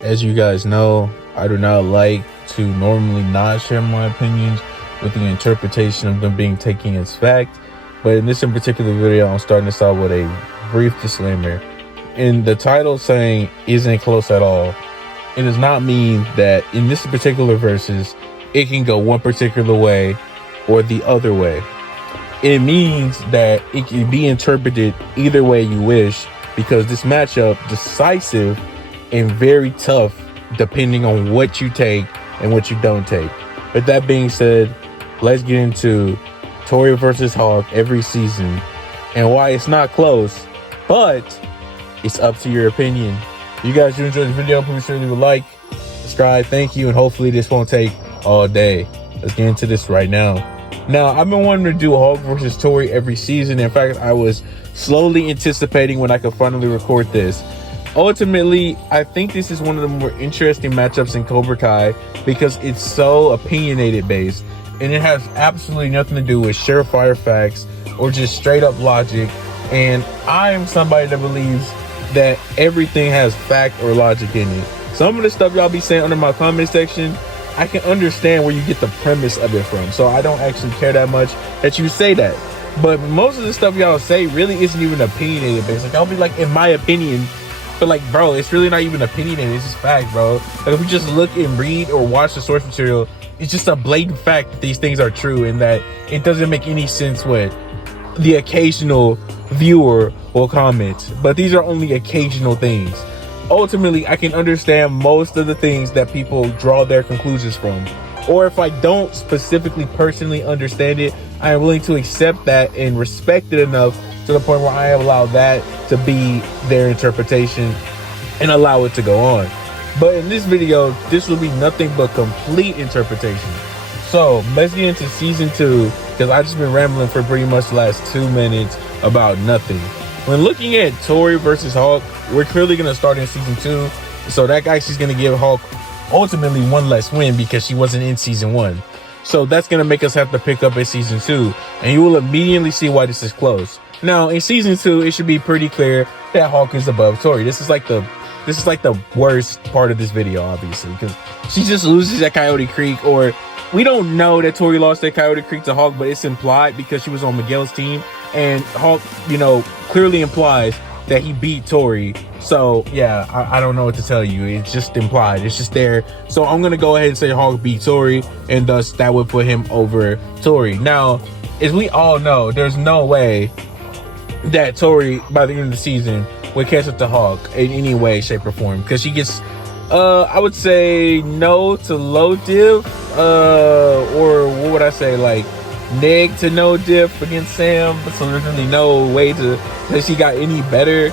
As you guys know, I do not like to normally not share my opinions with the interpretation of them being taken as fact. But in this in particular video, I'm starting this out with a brief disclaimer. In the title saying isn't close at all, it does not mean that in this particular verses, it can go one particular way or the other way. It means that it can be interpreted either way you wish, because this matchup decisive and very tough depending on what you take and what you don't take. With that being said, let's get into Tory versus Hawk every season and why it's not close, but it's up to your opinion. If you guys do enjoy the video, please sure leave a like, subscribe, thank you, and hopefully this won't take all day. Let's get into this right now. Now, I've been wanting to do Hawk versus Tory every season. In fact, I was slowly anticipating when I could finally record this. Ultimately, I think this is one of the more interesting matchups in Cobra Kai because it's so opinionated based, and it has absolutely nothing to do with surefire facts or just straight up logic. And I am somebody that believes that everything has fact or logic in it. Some of the stuff y'all be saying under my comment section, I can understand where you get the premise of it from, so I don't actually care that much that you say that. But most of the stuff y'all say really isn't even opinionated based. Like, I'll be like, in my opinion, but like, bro, it's really not even opinionated, it's just fact, bro. Like, if we just look and read or watch the source material, it's just a blatant fact that these things are true and that it doesn't make any sense what the occasional viewer will comment. But these are only occasional things. Ultimately, I can understand most of the things that people draw their conclusions from. Or if I don't specifically personally understand it, I am willing to accept that and respect it enough to the point where I allow that to be their interpretation and allow it to go on. But in this video, this will be nothing but complete interpretation. So let's get into season 2, because I've just been rambling for pretty much the last 2 minutes about nothing. When looking at Tory versus Hawk, we're clearly going to start in season 2. So that actually is going to give Hawk ultimately one less win because she wasn't in season 1. So that's going to make us have to pick up in season 2. And you will immediately see why this is close. Now, in season 2, it should be pretty clear that Hawk is above Tory. This is like the worst part of this video, obviously, because she just loses at Coyote Creek, or we don't know that Tory lost at Coyote Creek to Hawk, but it's implied because she was on Miguel's team, and Hawk, clearly implies that he beat Tory. So yeah, I don't know what to tell you. It's just implied. It's just there. So I'm gonna go ahead and say Hawk beat Tory, and thus that would put him over Tory. Now, as we all know, there's no way that Tory, by the end of the season, would catch up to Hawk in any way, shape, or form, because she gets, I would say, no to low diff, or what would I say, like neg to no diff against Sam. So there's really no way that she got any better.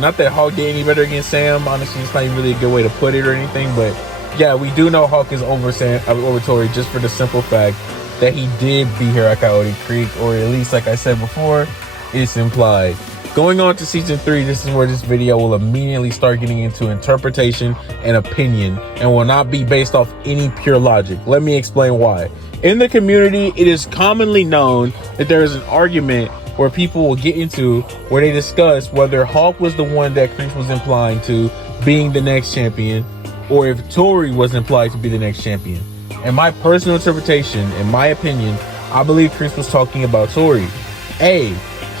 Not that Hawk did any better against Sam. Honestly, it's not even really a good way to put it or anything. But yeah, we do know Hawk is over Tory just for the simple fact that he did beat her at Coyote Creek, or at least, like I said before, it's implied. Going on to season 3, this is where this video will immediately start getting into interpretation and opinion, and will not be based off any pure logic. Let me explain why. In the community, it is commonly known that there is an argument where people will get into where they discuss whether Hawk was the one that Chris was implying to being the next champion, or if Tory was implied to be the next champion. In my personal interpretation, in my opinion, I believe Chris was talking about Tory.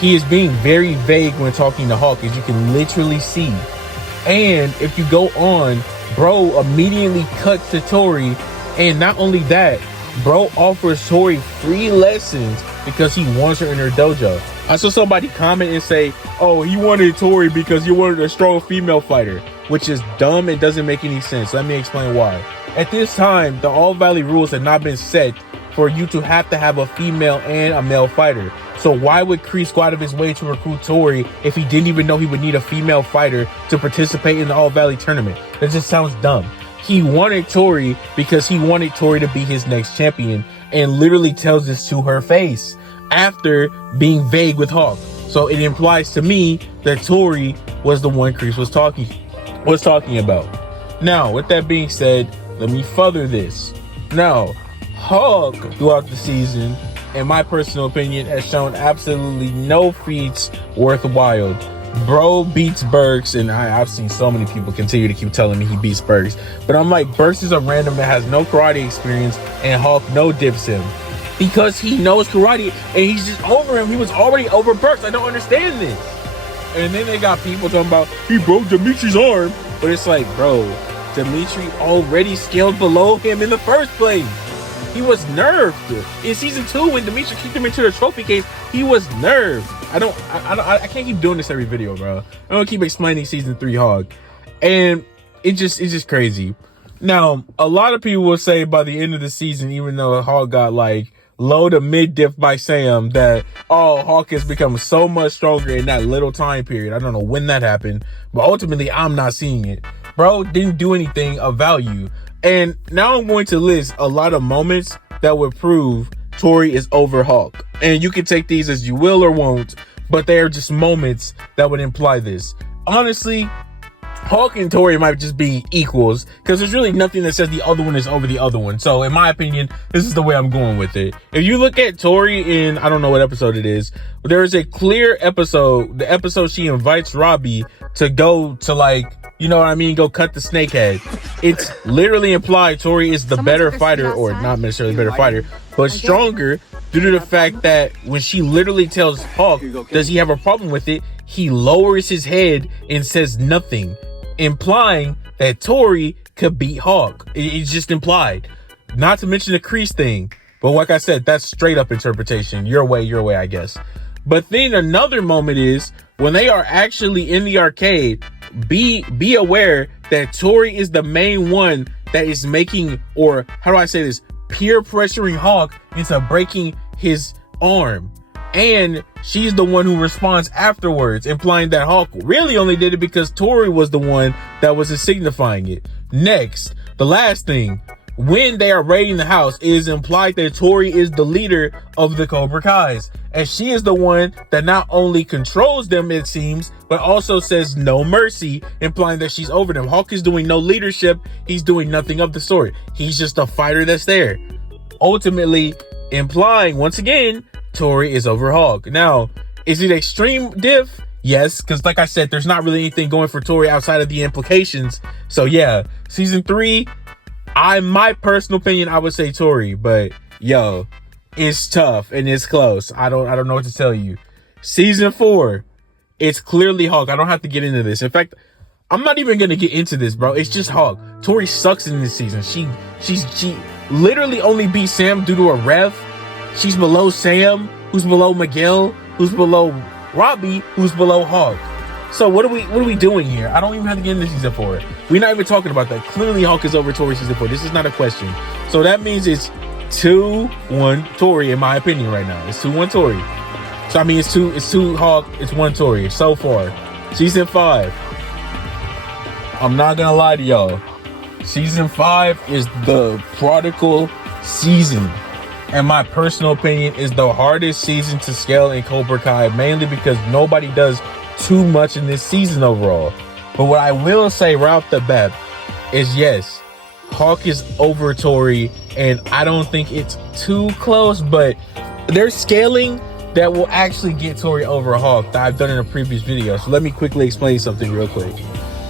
He is being very vague when talking to Hawk, as you can literally see. And if you go on, bro immediately cuts to Tory, and not only that, bro offers Tory free lessons because he wants her in her dojo. I saw somebody comment and say, oh, he wanted Tory because he wanted a strong female fighter, which is dumb and doesn't make any sense. Let me explain why. At this time, the All Valley rules had not been set for you to have a female and a male fighter. So why would Kreese go out of his way to recruit Tory if he didn't even know he would need a female fighter to participate in the All Valley tournament? That just sounds dumb. He wanted Tory because he wanted Tory to be his next champion, and literally tells this to her face after being vague with Hawk. So it implies to me that Tory was the one Kreese was talking about. Now, with that being said, let me further this. Now, Hawk throughout the season, in my personal opinion, has shown absolutely no feats worthwhile. bro beats Burks, and I've seen so many people continue to keep telling me he beats Burks, but I'm like, Burks is a random that has no karate experience, and Hawk no dips him because he knows karate, and he's just over him. He was already over Burks. I don't understand this. And then they got people talking about he broke Dimitri's arm, but it's like, bro, Dimitri already scaled below him in the first place. He was nerfed in season 2 when Dimitri kicked him into the trophy case. He was nerfed. I can't keep doing this every video, bro. I'm gonna keep explaining season 3 Hawk, and it's just crazy. Now, a lot of people will say by the end of the season, even though Hawk got like low to mid diff by Sam, that Hawk has become so much stronger in that little time period. I don't know when that happened, but ultimately I'm not seeing it. Bro didn't do anything of value. And now I'm going to list a lot of moments that would prove Tory is over Hawk. And you can take these as you will or won't, but they are just moments that would imply this. Honestly, Hawk and Tory might just be equals because there's really nothing that says the other one is over the other one. So in my opinion, this is the way I'm going with it. If you look at Tory in, I don't know what episode it is, but there is a clear episode, the episode she invites Robbie to go to, like, you know what I mean, go cut the snake head. It's literally implied Tory is the better fighter, or not necessarily better fighter, but stronger, due to the fact that when she literally tells Hawk, does he have a problem with it, he lowers his head and says nothing, implying that Tory could beat Hawk. It's just implied. Not to mention the crease thing. But like I said, that's straight up interpretation. Your way, I guess. But then another moment is when they are actually in the arcade, be aware that Tory is the main one that is making, or how do I say this, peer pressuring Hawk into breaking his arm. And she's the one who responds afterwards, implying that Hawk really only did it because Tory was the one that was signifying it. Next, the last thing, when they are raiding the house, it is implied that Tory is the leader of the Cobra Kais. And she is the one that not only controls them, it seems, but also says no mercy, implying that she's over them. Hawk is doing no leadership. He's doing nothing of the sort. He's just a fighter that's there. Ultimately implying, once again, Tory is over Hawk. Now, is it extreme diff? Yes, because like I said, there's not really anything going for Tory outside of the implications. So yeah, season 3, my personal opinion, I would say Tory, but yo, it's tough and it's close. I don't know what to tell you. Season 4, it's clearly Hawk. I don't have to get into this. In fact, I'm not even gonna get into this, bro. It's just Hawk. Tory sucks in this season. She literally only beat Sam due to a ref. She's below Sam, who's below Miguel, who's below Robbie, who's below Hawk. So what are we doing here? I don't even have to get into season 4. We're not even talking about that. Clearly Hawk is over Tory season 4. This is not a question. So that means it's 2-1 Tory in my opinion right now. It's 2-1 Tory. So I mean it's two Hawk, it's 1 Tory so far. Season 5. I'm not gonna lie to y'all. Season 5 is the prodigal season. And my personal opinion is the hardest season to scale in Cobra Kai, mainly because nobody does too much in this season overall. But what I will say right off the bat is yes, Hawk is over Tory, and I don't think it's too close, but there's scaling that will actually get Tory over Hawk that I've done in a previous video. So let me quickly explain something real quick.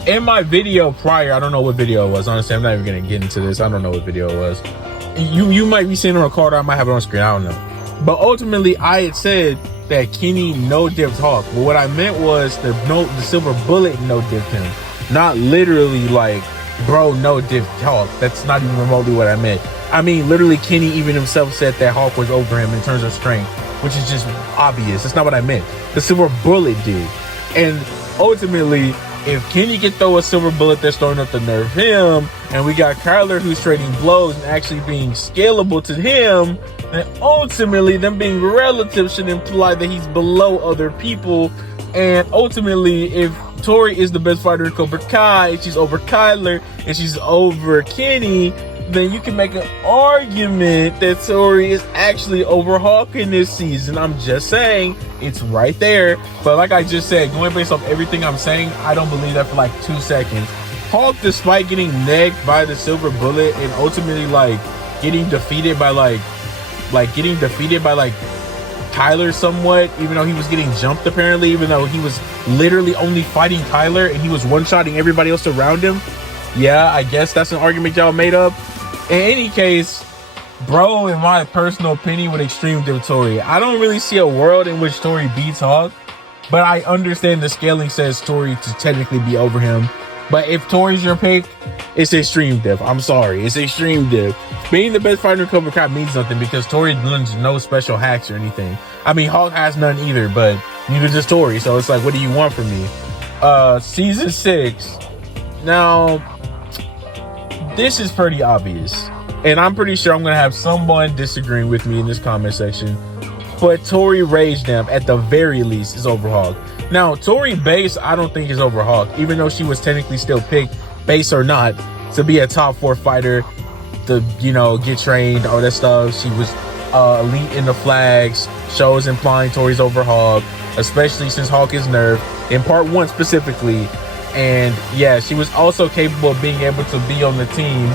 In my video prior, I don't know what video it was. Honestly, I'm not even going to get into this. I don't know what video it was. You might be seeing it on record, or I might have it on screen. I don't know. But ultimately, I had said that Kenny no-dipped Hawk. But what I meant was the silver bullet no-dipped him. Not literally like, bro, no-dipped Hawk. That's not even remotely what I meant. I mean, literally, Kenny even himself said that Hawk was over him in terms of strength, which is just obvious. That's not what I meant. The silver bullet did. And ultimately, if Kenny can throw a silver bullet that's throwing up to nerf him, and we got Kyler who's trading blows and actually being scalable to him, then ultimately them being relative should imply that he's below other people. And ultimately, if Tory is the best fighter in Cobra Kai, and she's over Kyler, and she's over Kenny, then you can make an argument that Tory is actually over Hawk in this season. I'm just saying, it's right there. But like I just said, going based off everything I'm saying, I don't believe that for like 2 seconds. Hawk, despite getting negged by the silver bullet and ultimately like getting defeated by like Tyler somewhat, even though he was getting jumped apparently, even though he was literally only fighting Tyler and he was one-shotting everybody else around him. Yeah, I guess that's an argument y'all made up. In any case, bro, in my personal opinion, with Extreme Div Tory, I don't really see a world in which Tory beats Hawk, but I understand the scaling says Tory to technically be over him. But if Tory's your pick, it's Extreme Div. I'm sorry, it's Extreme Div. Being the best fighter in Cobra Kai means nothing because Tory learns no special hacks or anything. I mean, Hawk has none either, but neither does Tory. So it's like, what do you want from me? Season 6. Now, this is pretty obvious. And I'm pretty sure I'm going to have someone disagreeing with me in this comment section. But Tory Rage Dam, at the very least, is over Hawk. Now, Tory Base, I don't think is over Hawk, even though she was technically still picked, base or not, to be a top 4 fighter, to, you know, get trained, all that stuff. She was elite in the flags, shows implying Tory's over Hawk, especially since Hawk is nerfed, in part 1 specifically. And yeah, she was also capable of being able to be on the team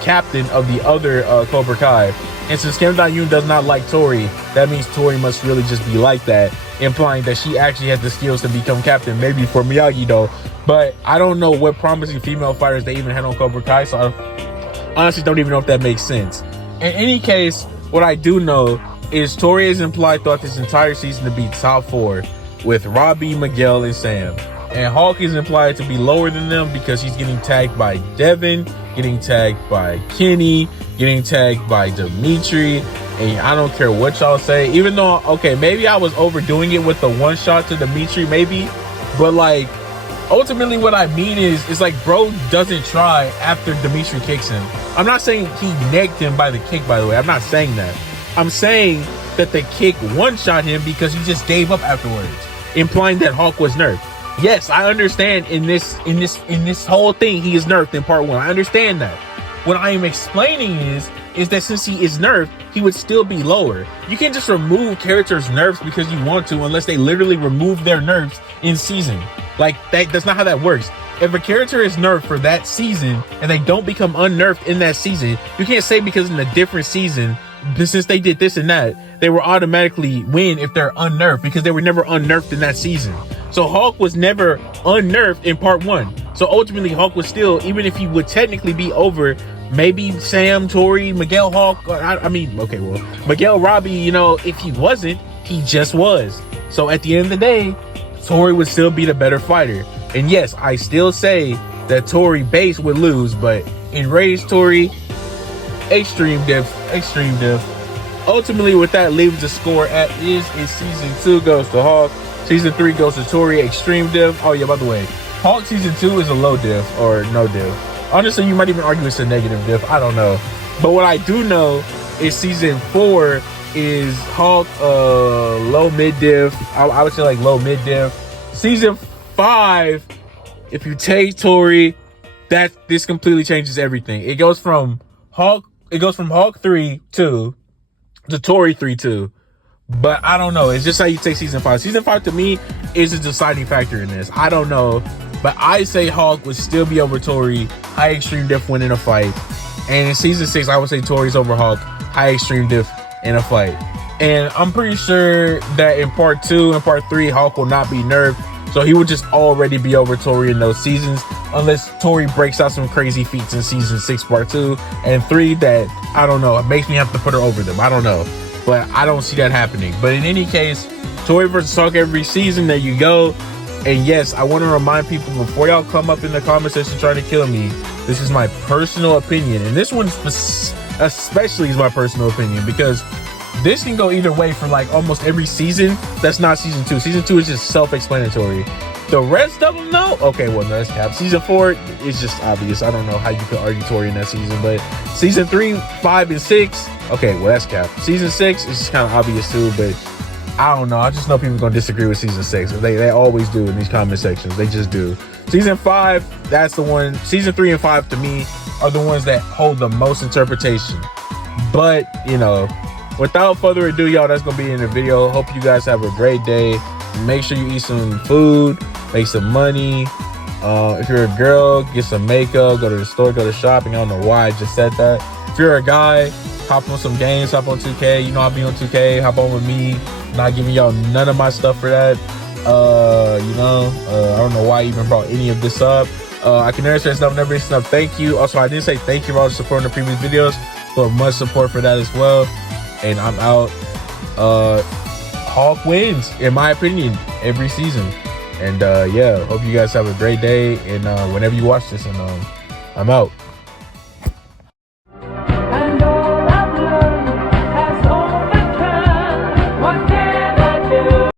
captain of the other Cobra Kai. And since Kim Da-yoon does not like Tory, that means Tory must really just be like that, implying that she actually has the skills to become captain, maybe for Miyagi though. But I don't know what promising female fighters they even had on Cobra Kai, so I honestly don't even know if that makes sense. In any case, what I do know is Tory is implied throughout this entire season to be top 4 with Robbie, Miguel, and Sam. And Hawk is implied to be lower than them because he's getting tagged by Devin, getting tagged by Kenny, getting tagged by Dimitri, and I don't care what y'all say. Even though, okay, maybe I was overdoing it with the one shot to Dimitri, maybe, but like, ultimately what I mean is, it's like bro doesn't try after Dimitri kicks him. I'm not saying he negged him by the kick, by the way. I'm not saying that. I'm saying that the kick one-shot him because he just gave up afterwards, implying that Hawk was nerfed. Yes, I understand in this whole thing he is nerfed in part 1. I understand that. What I am explaining is that since he is nerfed, he would still be lower. You can't just remove characters' nerfs because you want to, unless they literally remove their nerfs in season. Like, that's not how that works. If a character is nerfed for that season and they don't become unnerfed in that season, you can't say because in a different season, since they did this and that, they will automatically win if they're unnerfed because they were never unnerfed in that season. So Hawk was never unnerfed in part 1. So ultimately Hawk was still, even if he would technically be over maybe Sam, Tory, Miguel, Hawk, Miguel, Robbie, you know, if he wasn't, he just was. So at the end of the day, Tory would still be the better fighter. And yes, I still say that Tory Base would lose, but in Rage Tory, Extreme Div. Ultimately, with that leaves the score at is season 2 goes to Hawk, season 3 goes to Tory, Extreme Div. Oh yeah, by the way, Hawk season 2 is a low div or no div. Honestly, you might even argue it's a negative div. I don't know. But what I do know is season 4 is Hawk low mid div. I would say like low mid div. Season 5, if you take Tory, this completely changes everything. It goes from Hawk 3-2 to Tory 3-2. But I don't know. It's just how you take season 5. Season 5 to me is a deciding factor in this. I don't know. But I say Hawk would still be over Tory. High Extreme Diff win in a fight. And in season 6, I would say Tory's over Hawk. High Extreme Diff in a fight. And I'm pretty sure that in part 2 and part 3, Hawk will not be nerfed. So he would just already be over Tory in those seasons. Unless Tory breaks out some crazy feats in season 6, part 2 and 3 that, I don't know, it makes me have to put her over them. I don't know. But I don't see that happening. But in any case, Tory versus Hawk every season. There you go. And yes, I want to remind people before y'all come up in the comment section trying to kill me, this is my personal opinion. And this one especially is my personal opinion because this can go either way for like almost every season. That's not season 2. Season 2 is just self-explanatory. The rest of them, though, okay, well, no, that's cap. Season 4 is just obvious. I don't know how you could argue Tory in that season, but season 3, 5, and 6, okay, well, that's cap. Season 6 is just kind of obvious too, but I don't know. I just know people are going to disagree with season 6. They always do in these comment sections. They just do. Season 5, that's the one. Season 3 and 5 to me are the ones that hold the most interpretation. But, you know, without further ado, y'all, that's going to be in the video. Hope you guys have a great day. Make sure you eat some food, make some money, If you're a girl, get some makeup, go to the store, go to shopping. I don't know why I just said that. If you're a guy, hop on some games, hop on 2K. You know I'll be on 2K. Hop on with me. Not giving y'all none of my stuff for that. I don't know why I even brought any of this up. I can never say enough, never say enough. Thank you. Also, I didn't say thank you for all the support in the previous videos, but much support for that as well. And I'm out. Hawk wins, in my opinion, every season. And yeah, hope you guys have a great day. And whenever you watch this, and I'm out.